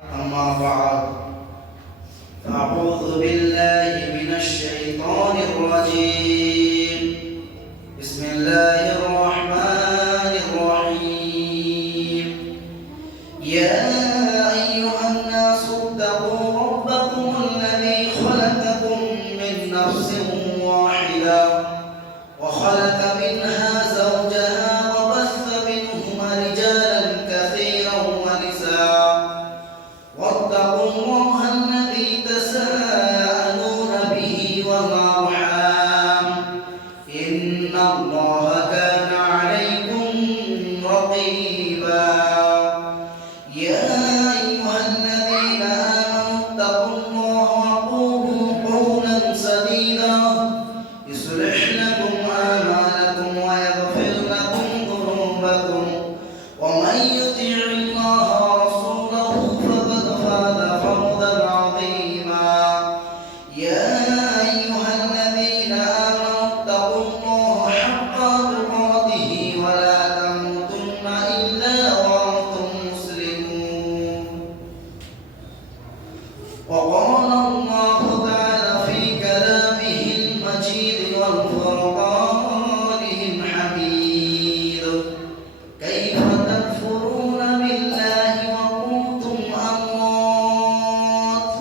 أما بعد فأعوذ بالله من الشيطان الرجيم. بسم الله الرحمن الرحيم. يا أيها الناس اتقوا ربكم الذي خلقكم من نفس واحدة وخلق منها زوجها وبث منهما رجالا كثيرا ونساء واتقوا الله الذي تساءلون به والأرحام إن الله كان عليكم رقيبا. يا أيها الذين آمنوا اتقوا الله وقولوا قولا سديدا يصلح لكم أعمالكم ويغفر لكم ذنوبكم ومن يطع الله ورسوله فقد فاز فوزا عظيما. يا أيها الذين آمنوا اتقوا الله حق تقاته ولا تموتن إلا وأنتم مسلمون. وقال الله تعالى في كلامه المجيد والفرقانه الحميد: كيف تكفرون بالله وكنتم أموات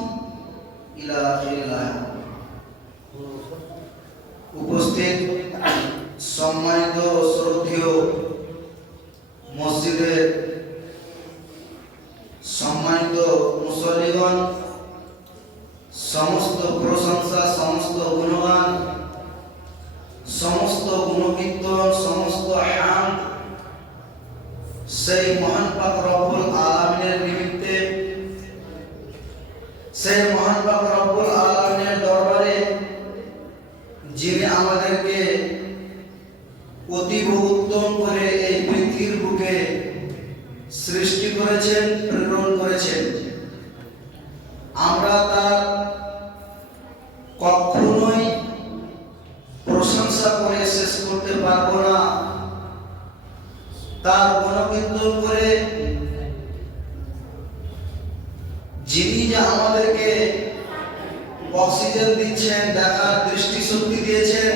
إلى آخر الآية। উপস্থিত সম্মানিত শ্রদ্ধেয় মসজিদের সম্মানিত মুসল্লিগণ, সমস্ত প্রশংসা, সমস্ত গুণগান, সমস্ত গুণকীর্তন, সমস্ত হামদ সেই মহান পাক রব্বুল আলামিনের নিমিত্তে, সেই মহান পাক রব্বুল আলামিনের দরবারে, যিনি আমাদেরকে অতীব উত্তম করে এই পৃথিবীর বুকে সৃষ্টি করেছেন, প্রেরণ করেছেন। আমরা তার কখনোই প্রশংসা করে শেষ করতে পারবো না। তার গুণকীর্তন করে যিনি যে আমাদেরকে অক্সিজেন দিচ্ছেন, দেখার দৃষ্টি শক্তি দিয়েছেন,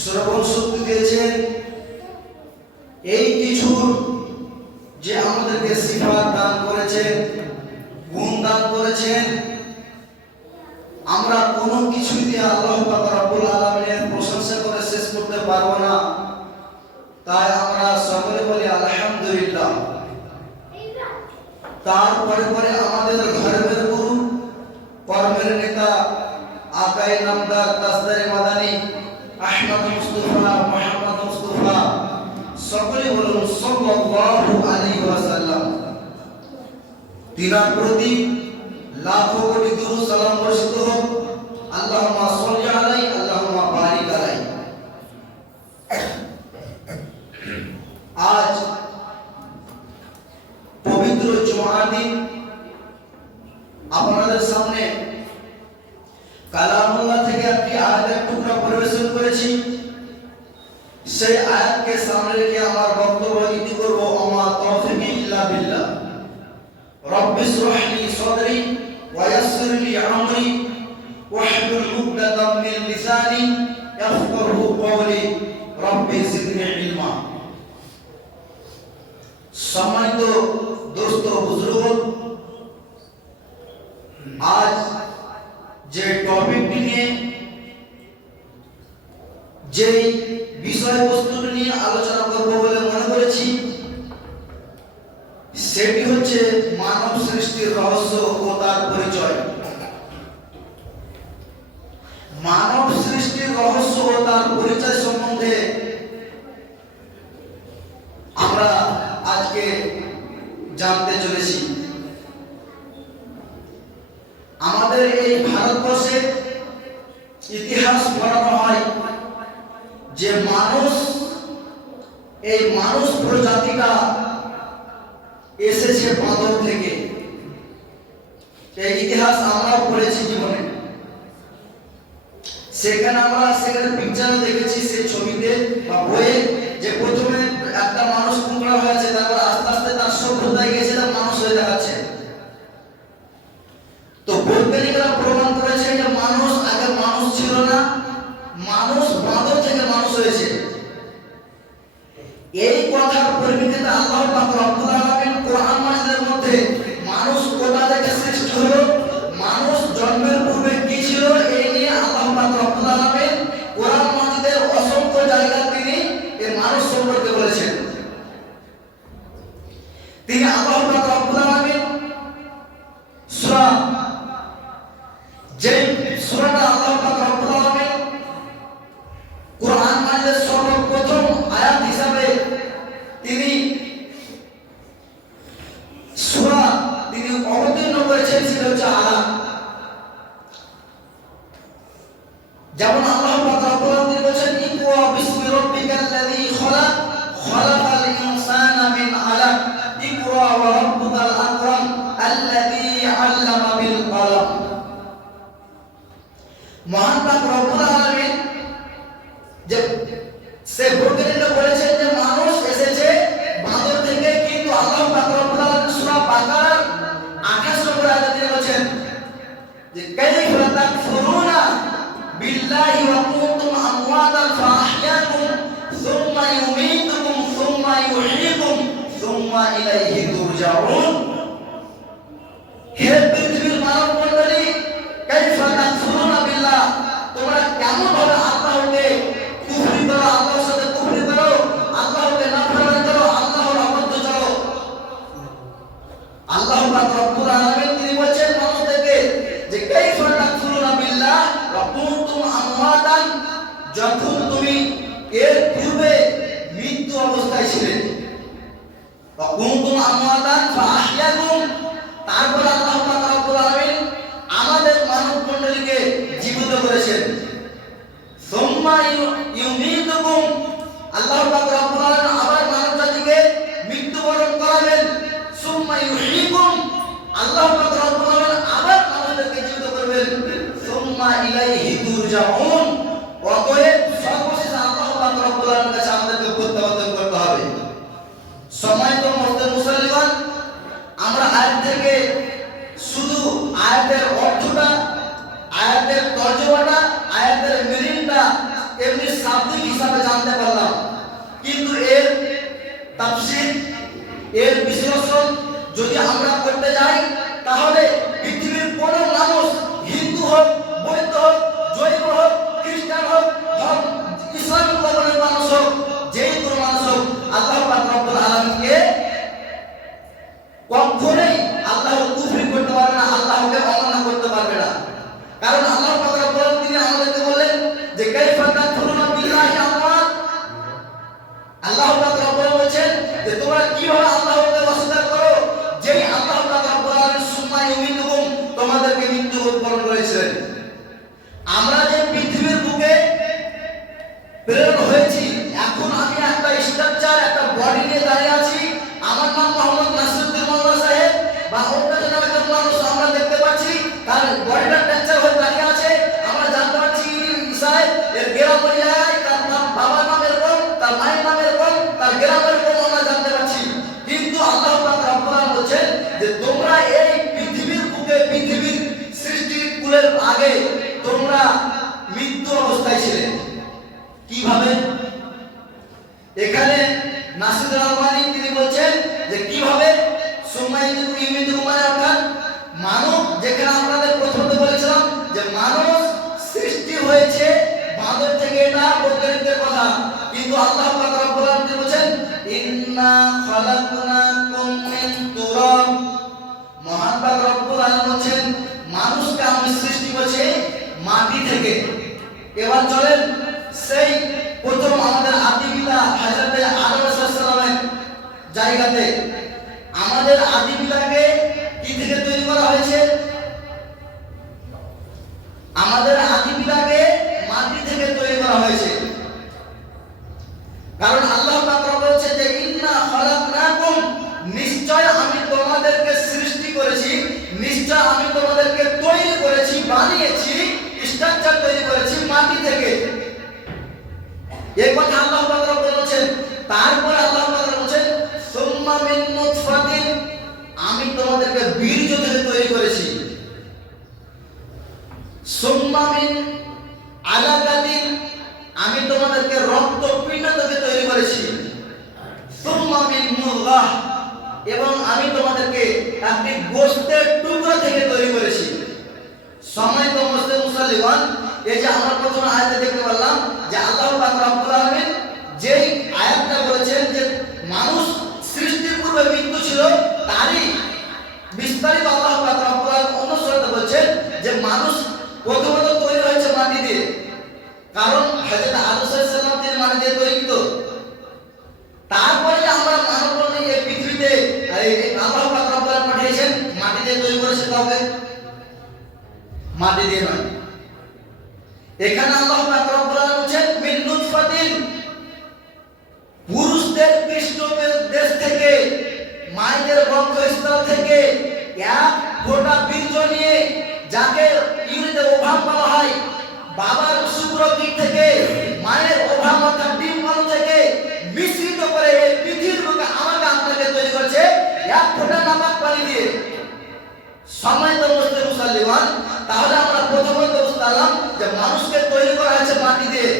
শ্রবণ শক্তি দিয়েছেন, এই কিছুর যে আমাদেরকে সিফাত দান করেছেন, গুণ দান করেছেন, আমরা কোনো কিছুই দিয়ে আল্লাহ পাক রব্বুল আলামিনের প্রশংসা করে শেষ করতে পারবো না। তাই আমরা সকলে বলি আলহামদুলিল্লাহ। তারপরে পরে আমাদের ধর্মের গুরু, কর্মের নেতা, আকাই নামদার তাজদারে মাদানী আহমদ মুস্তাফা, মুহাম্মদ মুস্তাফা, সকলে বলুন সাল্লাল্লাহু আলাইহি ওয়াসাল্লাম। তিনার প্রতি লাখো কোটি দুরূদ সালাম বর্ষিত হোক। আল্লাহুম্মা সাল্লি আলাইহি, আল্লাহুম্মা বারিক আলাইহি। আজ পবিত্র জুমার দিন আপনাদের সামনে কালামুল্লাহ থেকে একটি আয়াতের টুকরা পরিবেশন করেছি। সেই আয়াতকে সামনে রেখে আমার বক্তব্য ইতি করব। আমা তাওফিকি ইল্লা বিল্লাহ। রব্বি ইশরাহ লি সাদরি ওয়া ইয়াসসির লি আমরি ওয়াহলুল উকদাতাম মিন লিসানি ইয়াফকাহু কওলি রব্বি জিদনি ইলমা। সম্মানিত দোস্ত বুজুর্গ, আজ যে টপিকটি নিয়ে, যে বিষয়বস্তুটি নিয়ে আলোচনা করব বলে মনে করেছি, সেটি হচ্ছে মানব সৃষ্টির রহস্য ও তার পরিচয়। মানব সৃষ্টির রহস্য ও তার পরিচয় সম্বন্ধে আমরা আজকে জানতে চলেছি। আমাদের এই ভারতবর্ষের ইতিহাস পড়ানো হয় যে এই মানুষ প্রজাতিটা এসেছে বাঁদর থেকে। এই ইতিহাস আমরাও পড়েছি জীবনে। সেখানে পিকচারও দেখেছি, সেই ছবিতে বা বইয়ে, যে প্রথমে একটা মানুষ কুমড়া হয়েছে, তারপর আস্তে আস্তে তার সভ্যতায় গেছে, তার মানুষ হয়ে দেখাচ্ছে। তিনি আল্লাহ পাক রব্বুল আলামিন সূরা, যে সূরাটা আল্লাহ পাক রব্বুল আলামিন কোরআন মাজিদের সর্বপ্রথম আয়াত হিসাবে তিনি সূরা তিনি অবতীর্ণ করেছেন, সেটা হচ্ছে আলাক। যেমন আল্লাহ পাক রব্বুল আলামিন বলেছেন, ইকরা বিসমি রাব্বিকাল্লাযী খলাক খলাকাল ইনসানা মিন আলাক ইকরা ওয়া রাব্বুকাল আকরাম আল্লাযী আল্লামা বিল কলম। মহান পাক রব্বুল আলামিন যে সে বর্ণিত করেছেন যে মানুষ এসেছে বাঁদর থেকে, কিন্তু আল্লাহ পাক রব্বুল আলামিন সূরা বাকারার 28 নম্বর আয়াতে বলেছেন যে কাইফা তাকফুরুনা বিল্লাহি ওয়া কুনতুম আমওয়াতান ফাআহইয়াকুম সুম্মা ইউমীতুকুম সুম্মা ইউহয়িকুম সুম্মা ইলাইহি তুরজাউন। হে পৃথিবীর মানব মণ্ডলী, কাইফা তাকফুরুনা বিল্লাহ, তোমরা কেমন ভাবে আল্লাহকে কুফরি করো, আল্লাহর সাথে কুফরি করো, আল্লাহকে নাফরমানি করো, আল্লাহর অবাধ্য চলো। আল্লাহ পাক রব্বুল আলামিন তিনি বলেছেন মানুষদেরকে যে কাইফা তাকফুরুনা বিল্লাহ ওয়া কুনতুম আমওয়াতান, যখন তুমি এর পূর্বে মৃত্যু অবস্থায় ছিলে, ওয়া কুনতুম আমওয়াতান ফাআহইয়াকুম, তারপর আল্লাহ পাক রব্বুল আলামিন আমাদের মানব মণ্ডলীকে জীবিত করেছেন। সুম্মা ইউমীতুকুম, আল্লাহ পাক রব্বুল আলামিন আবার মানব জাতিকে মৃত্যুবরণ করাবেন। সুম্মা ইউহয়িকুম, আল্লাহ পাক রব্বুল আলামিন আবার আমাদেরকে জীবিত করবেন। সুম্মা ইলাইহি তুরজাউন, অতএব সর্বশেষে আল্লাহ পাক রব্বুল আলামিনের কাছে আমাদেরকে প্রত্যাবর্তন করতে হবে। সম্মানিত মুসল্লিগণ, আমরা আয়াত থেকে শুধু আয়াতের অর্থটা, আয়াতের তর্জমাটা, আয়াতের মিনিংটা এমনি শাব্দিক হিসাবে জানতে পারলাম, কিন্তু এর তাফসীর, এর বিশ্লেষণ যদি আমরা করতে যাই তাহলে পৃথিবীর কোন মানুষ, হিন্দু হোক, বৌদ্ধ হোক, জৈন হোক, খ্রিস্টান হোক, ইসলাম ধর্মের মানুষ হোক, যেই কোনো মানুষ হোক, আল্লাহ পাক রব্বুল আলামিনকে কখনোই আল্লাহর কুফরি করতে পারবে না, আল্লাহকে অমান্য করতে পারবে না। কারণ আল্লাহ পাক রব্বুল আলামিন তিনি আমাদেরকে বললেন যে কাইফা তাকফুরুনা বিল্লাহি আমওয়াত, আল্লাহ পাক রব্বুল আলামিন বলেছেন যে তোমরা কিভাবে আল্লাহকে অস্বীকার করো, যেই আল্লাহ পাক রব্বুল আলামিন সুম্মা ইউমীতুকুম, তোমাদেরকে মৃত্যুবরণ করেছিলেন। আমরা যে পৃথিবীর বুকে প্রেরণ হয়েছি, এখন আমি একটা স্ট্রাকচার, একটা বডি নিয়ে দাঁড়িয়ে আছি, আমার নাম মোহাম্মদ নাসিরউদ্দিন মোল্লা সাহেব, বা অন্য কোনো একজন মানুষ আমরা দেখতে পাচ্ছি তার বডিটা স্ট্রাকচার হয়ে দাঁড়িয়ে আছে, আমরা জানতে পারছি সাহেব এর গ্রাম পরিচয়, তার বাবার নাম এরকম, তার মায়ের নাম এরকম, তার গ্রাম এরকম, আমরা জানতে পারছি। কিন্তু আল্লাহ পাক রব্বুল আলামিন বলেছেন যে তোমরা এই পৃথিবীর বুকে, পৃথিবীর সৃষ্টির কুলের আগে তোমরা মৃত্যু অবস্থায় ছিলে। কিভাবে? এখানে নাসিরুল আলমানি তিনি বলছেন যে কিভাবে অর্থাৎ মানব, যেখানে আপনাদের প্রথমত বলেছিলাম যে মানুষ সৃষ্টি হয়েছে বাঁদর থেকে, এটা বৈজ্ঞানিকদের কথা, কিন্তু আল্লাহ পাক রব্বুল আলামিন বলেছেন ইন্না খালাকনাকুম মিন তুরাব, মহান পাক রব্বুল আলামিন বলেছেন মানুষকে আমি সৃষ্টি করেছি মাটি থেকে। এবার চলেন সেই প্রথম আমাদের আদি পিতা হযরত আদম আলাইহিস সালামের জায়গাতে, আমাদের আদি পিতাকে কি থেকে তৈরি করা হয়েছে? আমাদের আদি পিতাকে মাটি থেকে তৈরি করা হয়েছে। কারণ আল্লাহ পাক বলেছে যে ইন্না খালাকনাকুম, নিশ্চয় আমি তোমাদেরকে সৃষ্টি করেছি, নিশ্চয় আমি তোমাদেরকে তৈরি করেছি, বানিয়েছি, স্ট্রাকচার তৈরি করেছি মাটি থেকে। এই কথা আল্লাহ পাক বলেছেন। তারপরে আল্লাহ পাক বলেছেন সুম্মা মিন নুতফাতিন, আমি তোমাদেরকে বীর্য থেকে তৈরি করেছি। সুম্মা মিন আলাকাতিন, আমি তোমাদেরকে রক্তপিণ্ড থেকে তৈরি করেছি। সুম্মা মিন মুদগাহ, এবং আমি তোমাদেরকে একটি গোশতের টুকরো থেকে তৈরি করেছি। সম্মানিত মুসলিমগণ, এই যে আমরা প্রথম আয়াতে দেখতে পেলাম যে আল্লাহ পাক রব্বুল আলামিন যেই আয়াতটা বলেছেন যে মানুষ সৃষ্টির পূর্বে মৃত্যু ছিল, হবে? মাটি দিয়ে নয়। এখানে আল্লাহ পাক রব্বুল আলামিন বলেন মিন নুতফাতিন, পুরুষদের পৃষ্ঠদেশ থেকে, মায়েদের বক্ষস্থল থেকে এক ফোঁটা বীর্য নিয়ে, যাকে ইংরেজিতে ওভাম বলা হয়, বাবার শুক্রবীজ থেকে, মায়ের ওভাম অর্থাৎ ডিম্বাণু থেকে মিশ্রিত করে এই পৃথিবীর বুকে আমাকে আপনাকে তৈরি করেছে এক ফোঁটা নাপাক পানি দিয়ে। সম্মানিত মুসলিমান, তাহলে আমরা প্রথমত বুঝতে পারলাম যে মানুষকে তৈরি করা হয়েছে মাটি দিয়ে।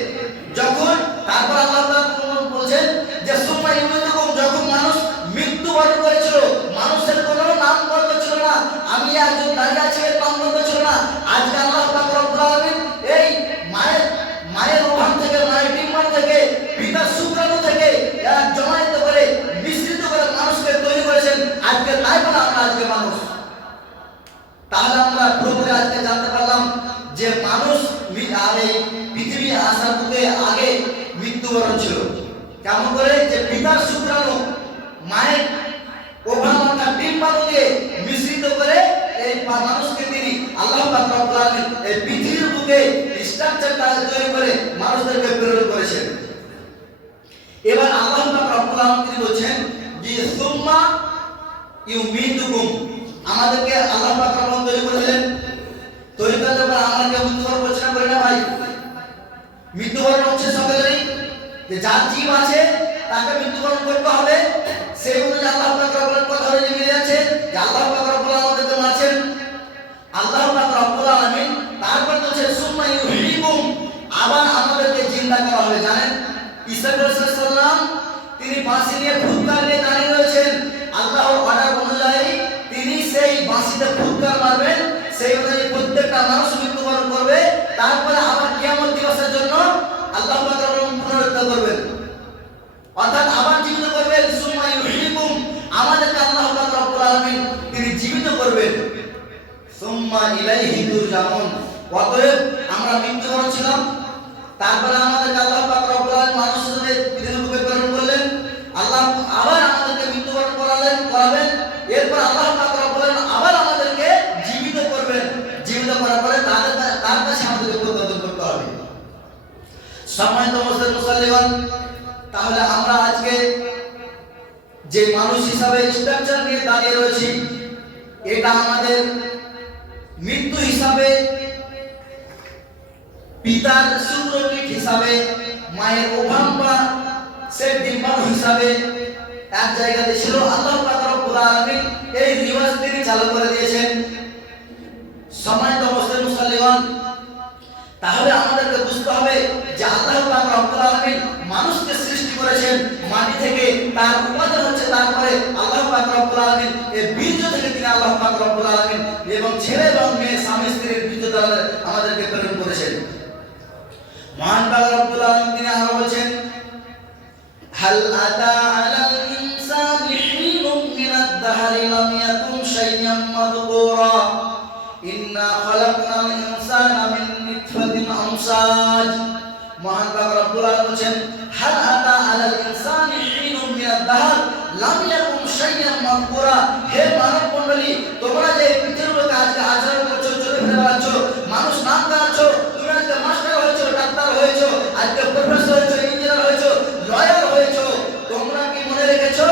যখন তারপর আল্লাহ তাআলা বলেছেন যে সুম্মা ইউমিতুকুম, যখন মানুষ মৃত্যুবরণ করেছিল, মানুষের কোনো নামগন্ধ ছিল না, আমি একজন দাঁড়িয়ে আছি এর নামগন্ধ ছিল না। আজকে আল্লাহ পাক রব্বুল আলামিন এই মায়ের ওভাম থেকে, মায়ের ডিম্বাণু থেকে, পিতার শুক্রাণু থেকে এক জমায়েত করে মিশ্রিত করে মানুষকে তৈরি করেছেন। আজকে তাই বলে আমরা আজকে মানুষ। তাহলে আমরা পুরোপুরি আজকে জানতে পারলাম যে মানুষ এই পৃথিবী আসার পূর্বে আগে মৃত্যুবরণ ছিল। কেমন করে? যে পিতার শুক্রাণু মায়ের ওভাম অর্থাৎ ডিম্বাণু দিয়ে মিশ্রিত করে এই মানুষকে তিনি আল্লাহ পাক রব্বুল আলামিন এই পৃথিবীর বুকে স্ট্রাকচারটা তৈরি করে মানুষদেরকে প্রেরণ করেছেন। এবার আল্লাহ পাক রব্বুল আলামিন তিনি বলছেন যে সুম্মা ইউমিতুকুম, আমাদেরকে আল্লাহ পাক রব্বুল তৈরি করে দিলেন। তৈরি করার পর আমাকে মৃত্যুবরণ করছে না, করে না ভাই? মৃত্যুবরণ হচ্ছে সকলেরই, যে যার জীব আছে তাকে মৃত্যুবরণ করতে হবে। সেই অনুযায়ী আল্লাহ পাক রব্বুল কথা হয়ে মিলে যাচ্ছে যে আল্লাহ পাক রব্বুল আমাদেরকে মারছেন। আল্লাহ পাক রব্বুল আলামিন তারপর বলছে সুম্মা ইউহয়িকুম, আবার আমাদেরকে জিন্দা করা হবে। জানেন ঈসা আলাইহিস সালাম তিনি বাঁশি নিয়ে ফুৎকার নিয়ে দাঁড়িয়ে রয়েছেন। আল্লাহর অর্ডার অনুযায়ী তিনি সেই বাঁশিতে ফুৎকার মারবেন, সেই অনুযায়ী প্রত্যেকটা মানুষ মৃত্যুবরণ করবে। তারপরে আবার কিয়ামত দিবসের জন্য আল্লাহ পাক রব্বুল পুনরুত্থান করবেন, অর্থাৎ আবার জীবিত করবেন। সুম্মা ইউহয়িকুম, আমাদেরকে আল্লাহ পাক রব্বুল আলামিন তিনি জীবিত করবেন। সুম্মা ইলাইহি তুরজাউন, অতএব আমরা মৃত্যুবরণ ছিলাম, তারপরে আমাদেরকে আল্লাহ পাক রব্বুল আলামিন মানুষ হিসেবে পৃথিবীর বুকে প্রেরণ করলেন। আল্লাহ আবার আমাদেরকে মৃত্যুবরণ করাবেন। এরপর আল্লাহ পাক রব্বুল আলামিন আবার আমাদেরকে জীবিত করবেন। জীবিত করার পরে তার কাছে আমাদেরকে প্রত্যাবর্তন করতে হবে। সম্মানিত মুসলিমান, তাহলে আমরা আজকে যে মানুষ হিসাবে স্ট্রাকচার নিয়ে দাঁড়িয়ে রয়েছি, এটা আমাদের মৃত্যু হিসাবে, পিতার শুক্রবীজ হিসাবে, মায়ের ওভাম বা সে ডিম্বাণু হিসাবে এক জায়গাতে ছিল। আল্লাহ পাক রব্বুল আলামিন এই রিওয়াজ তিনি চালু করে দিয়েছেন। সম্মানিত মুসলিমান, তাহলে আমাদেরকে বুঝতে হবে যে আল্লাহ পাক রব্বুল আলামিন মানুষকে সৃষ্টি করেছেন মাটি থেকে, তার উপাদান হচ্ছে তারপরে আল্লাহ পাক রব্বুল আলামিন এই বীর্য থেকে তিনি আল্লাহ পাক রব্বুল আলামিন এবং ছেলে এবং মেয়ে স্বামী স্ত্রীর বীর্য দ্বারা আমাদেরকে প্রেরণ করেছেন। মহান পাক রব্বুল আলামিন তিনি আরো বলেন হাল আতা আলাল ইনসানি হিনুম মিনাদ দাহরি লাম ইয়াকুন শাইয়াম মাযকুরা ইন্না খালাকনাল ইনসানা মিন নিতফাতিন আমসাজ। মহান পাক রব্বুল আলামিন বলেন হাল আতা আলাল ইনসানি হিনুম মিনাদ দাহর লাম ইয়াকুন শাইয়াম মাযকুরা। হে মানব মণ্ডলী, তোমরা যে পৃথিবীর বুকে আজকে আচরণ করছো, চলে ফিরে বেড়াচ্ছ, মানুষ নাম কাটছ, তুমি আজকে মাস্টার হয়েছো, ডাক্তার হয়েছো, আজকে প্রফেসর হয়েছো, ইঞ্জিনিয়ার হয়েছো, লয়ার হয়েছো, তোমরা কি মনে রেখেছো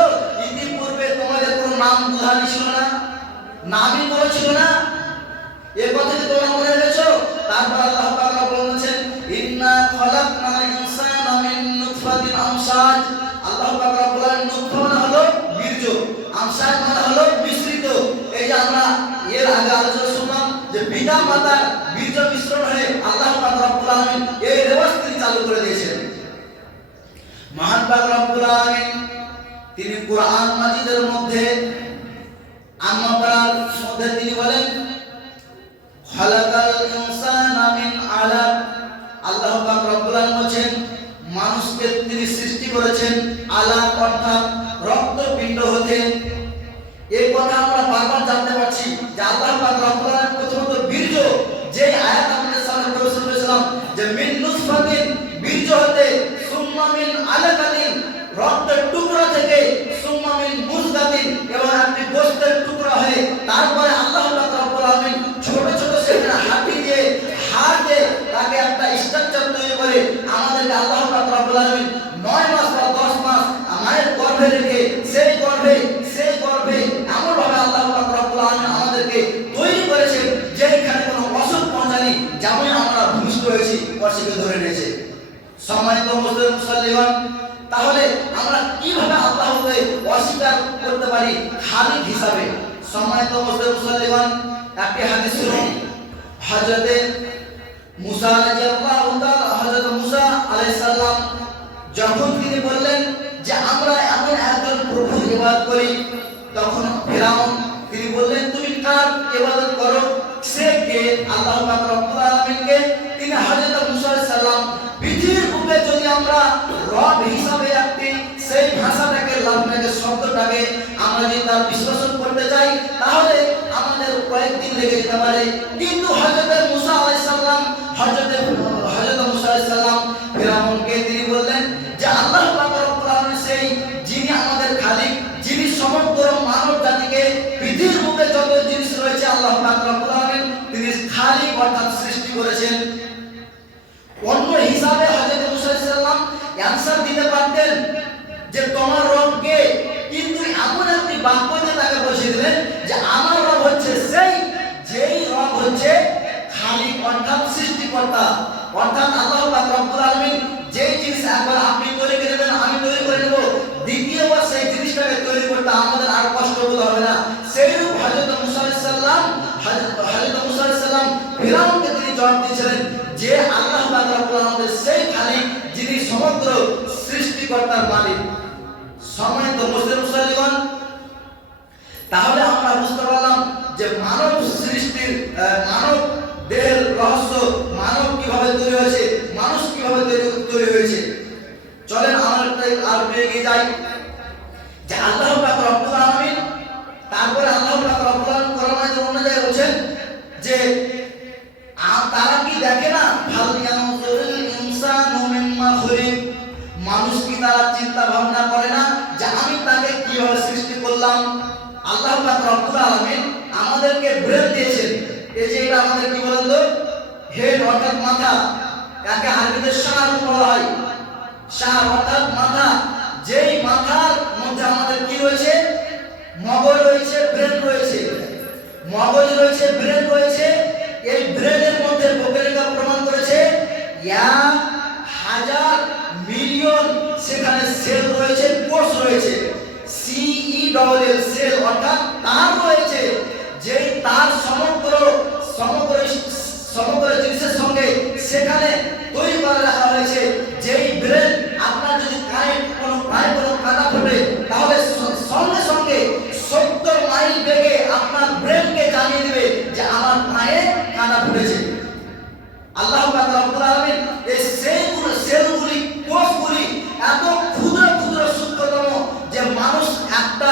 ইতিপূর্বে তোমাদের কোনো নাম গুহানি ছিল না, নামই কোনো ছিল না? এই কথা কি তোমরা মনে রেখেছো? তারপর আল্লাহ পাক বলেছেন ইন্না খালাকনাল ইনসানা মিন নুতফাতিন আমসাজ। আল্লাহ পাক রব্বুল আলামিন নুতফা মানে হলো বীর্য, আমসাজ মানে হলো মিশ্রিত। এই যে আমরা এর আগে আলোচনা শুনলাম যে পিতা মাতার বীর্য মিশ্রণ হয়ে আল্লাহ পাক রব্বুল আলামিন এই রেওয়াজ তিনি চালু করে দিয়েছেন। মহান পাক রব্বুল আলামিন তিনি কোরআন মাজিদের মধ্যে আম্মা পারার মধ্যে তিনি বলেন খালাকাল ইনসানা মিন আলাক। আল্লাহ পাক রব্বুল আলামিন বলেন মানুষকে তিনি সৃষ্টি করেছেন আলাক অর্থাৎ রক্তপিণ্ড হতে। এই কথা আমরা বারবার জানতে পারছি যে আল্লাহ পাক রব্বুল আলামিন প্রথমত বীর্য, যে আয়াত আমাদের সামনে প্রদর্শন করেছিলাম যে মিন নুতফাতিন বীর্য হতে, সুম্মা মিন আলাকাতিন রক্তের টুকরা থেকে, সুম্মা মিন মুজগাতিন এবং একটি গোশতের টুকরা হয়ে, তারপরে আল্লাহ পাক রব্বুল সম্মানিত মুসলিম মুসল্লিগণ, তাহলে আমরা কিভাবে আল্লাহকে অস্বীকার করতে পারি খালিক হিসাবে? সম্মানিত মুসলিম মুসল্লিগণ, একটি হাদিস শুনুন। হযরত মুসা রাদিয়াল্লাহু তাআলা, হযরত মুসা আলাইহিস সালাম যখন তিনি বললেন যে আমরা এমন একজন প্রভুর ইবাদত করি, তখন ফিরাউন তিনি বললেন তুমি কার ইবাদত করো? সে কে? আল্লাহ পাক রব্বুল আলামিনকে। তিনি হযরত মুসা আলাইহিস সালাম পৃথিবীর বুকে যদি আমরা রব হিসাবে একটি সেই ভাষাটাকে লাভটাকে শব্দটাকে আমরা যদি তার বিশ্লেষণ করতে চাই, তাহলে আমাদের কয়েকদিন লেগে যেতে পারে। কিন্তু হযরত মুসা আলাইহিস সালাম হযরত মুসা আলাইহিস সালাম ফিরাউনকে তিনি বললেন যে আল্লাহ পাক রব্বুল আলামিন সেই যিনি আমাদের খালিক, যিনি সমগ্র মানব জাতিকে পৃথিবীর বুকে যত জিনিস রয়েছে আল্লাহ পাক রব্বুল আলামিন তিনি খালিক অর্থাৎ সৃষ্টি করেছেন। অন্য হিসাবে হযরত মুসা আলাইহিস সালাম অ্যানসার দিতে পারতেন যে তোমার রব কে, কিন্তু এমন একটি বাক্য দিয়ে তাকে বসিয়ে দিলেন যে আমার রব হচ্ছে সেই যেই রব হচ্ছে খালিক অর্থাৎ সৃষ্টিকর্তা, অর্থাৎ আল্লাহ পাক রব্বুল আলামিন যেই জিনিস একবার আপনি তৈরি করে দেবেন আমি তৈরি করে নেব, দ্বিতীয়বার সেই জিনিসটাকে তৈরি করতে আমাদের আর কষ্ট করতে হবে না। সেইরূপ হযরত মুসা আলাইহিস সালাম ফিরাউনকে তিনি জবাব দিয়েছিলেন যে আল্লাহ পাক রব্বুল আলামিন সেই খালিক যিনি সমগ্র সৃষ্টিকর্তার মালিক। সম্মানিত মুসলিম মুসলিমগণ, তাহলে আমরা বুঝতে পারলাম যে মানব সৃষ্টির মানব দেহের রহস্য, মানব কিভাবে তৈরি হয়েছে, মানুষ কিভাবে তৈরি হয়েছে। চলেন আমরা আর এগিয়ে যাই যে আল্লাহ পাক রব্বুল আলামিন, তারপরে আল্লাহ পাক রব্বুল আলামিন কোরআনে অন্য জায়গায় বলেন যে তারা কি দেখে না ফাল ইয়ানজুরুল ইনসানু মিম্মা খুলিক, মানুষ কি তারা চিন্তা ভাবনা করে না যে আমি তাকে কিভাবে সৃষ্টি করলাম? আল্লাহ পাক রব্বুল আলামিন আমাদেরকে ব্রেন দিয়েছেন। এই যে এটা আমাদের কি বলেন তো, হেড অর্থাৎ মাথা, একে আরবিতে শার বলা হয়। শার অর্থাৎ মাথা। যেই মাথার মধ্যে আমাদের কি রয়েছে? মগজ রয়েছে, ব্রেন রয়েছে। মগজ রয়েছে, ব্রেন রয়েছে। এই ব্রেনের মধ্যে বৈজ্ঞানিকরা প্রমাণ করেছে 1000 মিলিয়ন সেখানে সেল রয়েছে, কোষ রয়েছে, CELL সেল অর্থাৎ তার রয়েছে। যেই তার সমগ্র জিনিসের সঙ্গে সেখানে তৈরি করে রাখা হয়েছে। যেই ব্রেন আপনার যদি পায়ে কোনো কাদা ফোটে, তাহলে সঙ্গে সঙ্গে 70 মাইল বেগে আপনার ব্রেনকে জানিয়ে দিবে যে আমার পায়ে কাদা ফুটেছে। আল্লাহ পাক রব্বুল আলামিন এই সেলগুলি, কোষগুলি এত ক্ষুদ্র ক্ষুদ্র সূক্ষ্মতম যে মানুষ একটা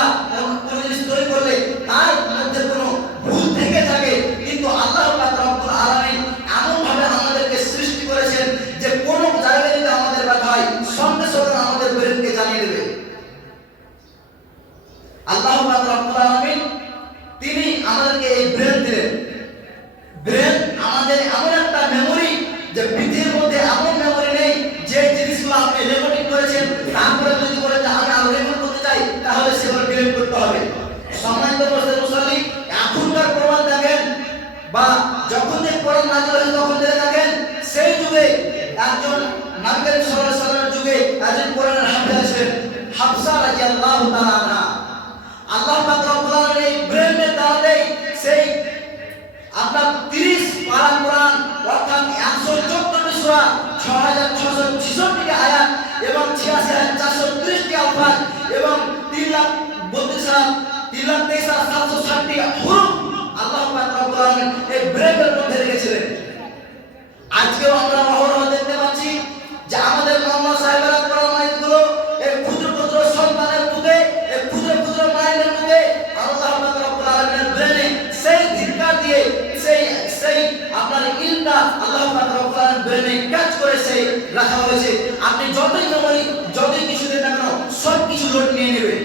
কোনো জিনিস তৈরি করলে তার মধ্যে কোনো ভুল থেকে থাকে, কিন্তু আল্লাহ পাক রব্বুল আলামিন এমন ভাবে আমাদেরকে সৃষ্টি করেছেন যে কোনো জায়গায় যদি আমাদের ব্যথা হয় সঙ্গে সঙ্গে আমাদের ব্রেনকে জানিয়ে দেবে। আল্লাহ পাক রব্বুল আলামিন তিনি আমাদেরকে এই ব্রেন দিলেন। ব্রেন আমাদের এমন একটা মেমোরি যে পৃথিবীর মধ্যে এমন মেমোরি নেই যে জিনিসগুলো আপনি রেকর্ডিং করেছেন তারপরে যদি বলেন যে আমি আরো রেকর্ড করতে চাই তাহলে সেগুলো ডিলিট করতে হবে। সম্মানিত মুসলিম, এখনকার প্রমাণ দেখেন বা যখন যে কোরআন নাযিল হয়েছে তখন দেখে দেখেন সেই যুগে একজন নবী করিম সাল্লাল্লাহু আলাইহি ওয়াসাল্লামের যুগে একজন কোরআনের হাফেজ ছিলেন, হাফসা রাদিয়াল্লাহু তাআলা আনহা। আল্লাহ পাক রব্বুল আলামিন এই ব্রেনের দ্বারাই সেই আপনার 30 পারা কোরআন অর্থাৎ 114টি সূরা, 6666টি আয়াত এবং 86430টি আলফাজ এবং 3,32,760টি হুরুফ আল্লাহ পাক রব্বুল আলামিন এই ব্রেনের মধ্যে রেখেছিলেন। আজকেও আমরা অহরহ দেখতে পাচ্ছি যে আমাদের মাওলানা সাহেবেরা কোরআন মাইতগুলো এই ক্ষুদ্র ক্ষুদ্র সন্তানের বুকে, এই ক্ষুদ্র ক্ষুদ্র মায়ের বুকে আল্লাহ পাক রব্বুল আলামিনের ব্রেনে সেই ধিক্কার দিয়ে সেই আপনার ইলটা আল্লাহ পাক রব্বুল আলামিন ব্রেনে কাজ করে সেই রাখা হয়েছে। আপনি যতই মেমোরি যতই কিছু দেন না কেন সব কিছু লোড নিয়ে নেবে,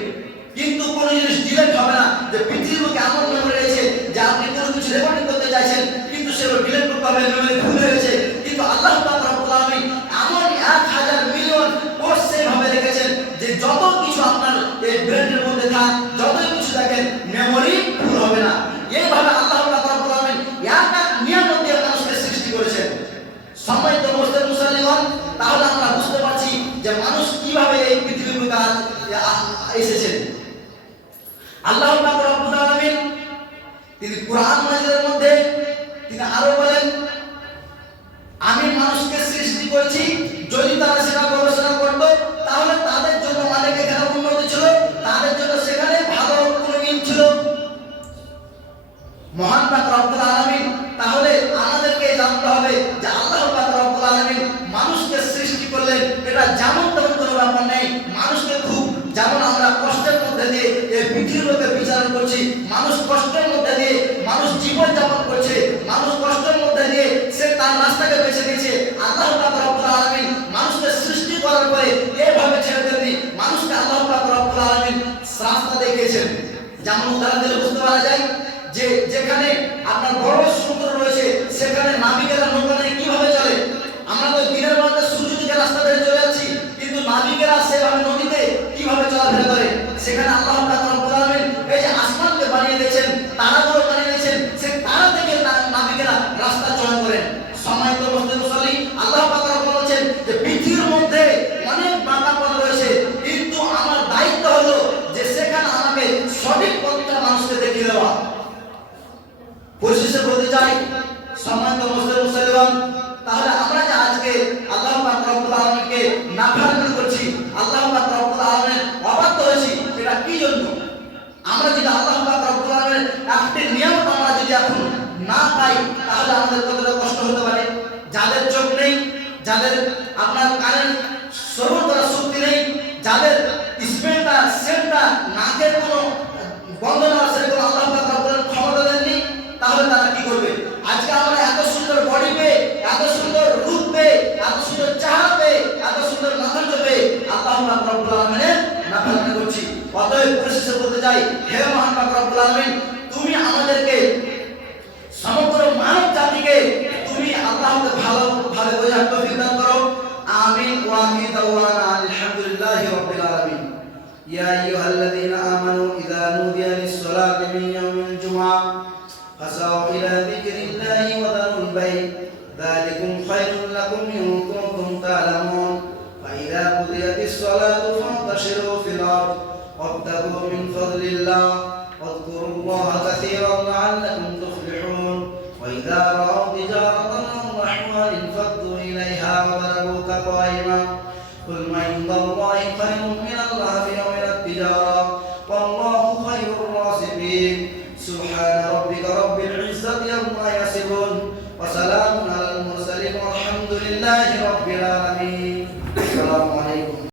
কিন্তু কোনো জিনিস ডিলিট হবে না। যে পৃথিবীর বুকে এমন মেমোরি রয়েছে যে আপনি কোনো কিছু রেকর্ডিং করতে চাইছেন কিন্তু সেগুলো ডিলিট করতে হবে, মেমোরি ফুল হয়ে গেছে। কিন্তু আল্লাহ পাক রব্বুল আলামিন এমন 1000 মিলিয়ন কোষ সেভাবে রেখেছেন যে যত কিছু আপনার এই ব্রেনের মধ্যে থাক, যতই কিছু দেখেন মেমোরি ফুল হবে না। এইভাবে আল্লাহ পাক রব্বুল আলামিন এক নিয়ম দিয়ে মানুষকে সৃষ্টি করেছেন। সম্মানিত মুসলিম মুসলিমগণ, তাহলে আমরা আল্লাহ পাক রব্বুল আলামিন তিনি কুরআন মাজিদের মধ্যে তিনি আরো বলেন, আমি মানুষকে সৃষ্টি করেছি, যদি তারা সেটা গবেষণা করত তাহলে তাদের জন্য অনেক এখানে উন্নতি ছিল, তাদের জন্য সেখানে ভালো গুণ ছিল। মহান পাক রব্বুল আলামিন তাহলে আমাদেরকে জানতে হবে যে আল্লাহ পাক রব্বুল আলামিন মানুষকে সৃষ্টি করলেন, এটা যেমন তেমন কোনো ব্যাপার নেই। মানুষকে খুব যেমন আমরা কষ্টের মধ্যে দিয়ে এই পৃথিবীকে বিচার করছি, মানুষ কষ্টের মধ্যে দিয়ে মানুষ জীবন যাপন করছে, মানুষ কষ্টের মধ্যে দিয়ে সে তার রাস্তাকে বেছে নিয়েছে। আল্লাহ পাক রব্বুল আলামিন মানুষকে সৃষ্টি করার পরে এভাবে ছেড়ে দেননি, মানুষকে আল্লাহ পাক রব্বুল আলামিন রাস্তা দেখিয়েছেন। যেমন উদাহরণ দিলে বুঝতে পারা যায় যে যেখানে আপনার বড় সমুদ্র রয়েছে সেখানে নাবিকেরা নৌকা নিয়ে কিভাবে চলে। আমরা তো দিনের বেলাতে সূর্য দিকে রাস্তা ধরে চলে যাচ্ছি, কিন্তু নাবিকেরা সেভাবে নদীতে কিভাবে চলাফেরা করে। সেখানে আল্লাহ পাক রব্বুল আলামিন এই যে আসমানকে বানিয়ে দিয়েছেন, তারাগুলো বানিয়ে দিয়েছেন, সে তারা থেকে নাবিকেরা রাস্তা চয়ন করেন। সম্মানিত মুসলিম, আল্লাহ পাক রব্বুল বলেছেন যে পৃথিবীর মধ্যে অনেক বাঁকা পথ রয়েছে, কিন্তু আমার দায়িত্ব হলো যে সেখানে আমাকে সঠিক পথটা মানুষকে দেখিয়ে দেওয়া। পরিশেষে বলতে চাই সম্মানিত মুসলিম, তাহলে আমরা যে আজকে আল্লাহ পাক রব্বুল আলামিনকে নাফরমানি করছি, আল্লাহ পাক রব্বুল আলামিনের অবাধ্য হয়েছি, এটা কি জন্য? আমরা যদি আল্লাহ পাক রব্বুল আলামিনের একটি নিয়ামত আমরা যদি এখন না পাই তাহলে আমাদের কতটা কষ্ট হতে পারে। যাদের চোখ নেই, যাদের আপনার কানের শ্রবণ করার শক্তি নেই, যাদের স্মেলটা সেন্টটা নাকের কোনো গন্ধ না সেরকম আল্লাহ পাক রব্বুল আলামিন ক্ষমতা দেননি, তাহলে তারা কি করবে? আজকে আমরা এত সুন্দর বডি পেয়ে, এত সুন্দর রূপ পেয়ে, এত সুন্দর চেহারা পেয়ে, এত সুন্দর মাথা পেয়ে আল্লাহ পাক রব্বুল আলামিনের নাফরমানি করছি। অতএব পরিশেষে বলতে চাই, হে মহান পাক রব্বুল আলামিন, তুমি আমাদেরকে সমগ্র মানব জাতিকে তুমি আল্লাহকে ভালোভাবে বোঝার তৌফিক দান করো। আমিন ওয়া আমিন দাওয়ানা আলহামদুলিল্লাহি রাব্বিল আলামিন। ইয়া আইয়ুহাল্লাযীনা আমানু ইযা নুদিয়া লিস-সালাতি মিন ইয়াউমিল জুমআহ ফাসাউ ইলা যিকরিল্লাহি ওয়া দারুল বাইত যালিকুম খায়রুল লাকুম ইন কুনতুম তা'লামুন। ফাইযা কুদিয়াতিস-সালাতু ফান্তাশিরু ফিল আরদ ওয়াবতাগু মিন ফাদলিল্লাহ ওয়াযকুরুল্লাহা কাসীরান লা'আল্লাকুম তুফলিহুন। وإذا رأوا تجارة أو لهوا انفضوا إليها وتركوك قائما قل ما عند الله خير من اللهو ومن التجارة والله خير الرازقين. سبحان ربك رب العزة عما يصفون وسلام على المرسلين والحمد لله رب العالمين. السلام عليكم.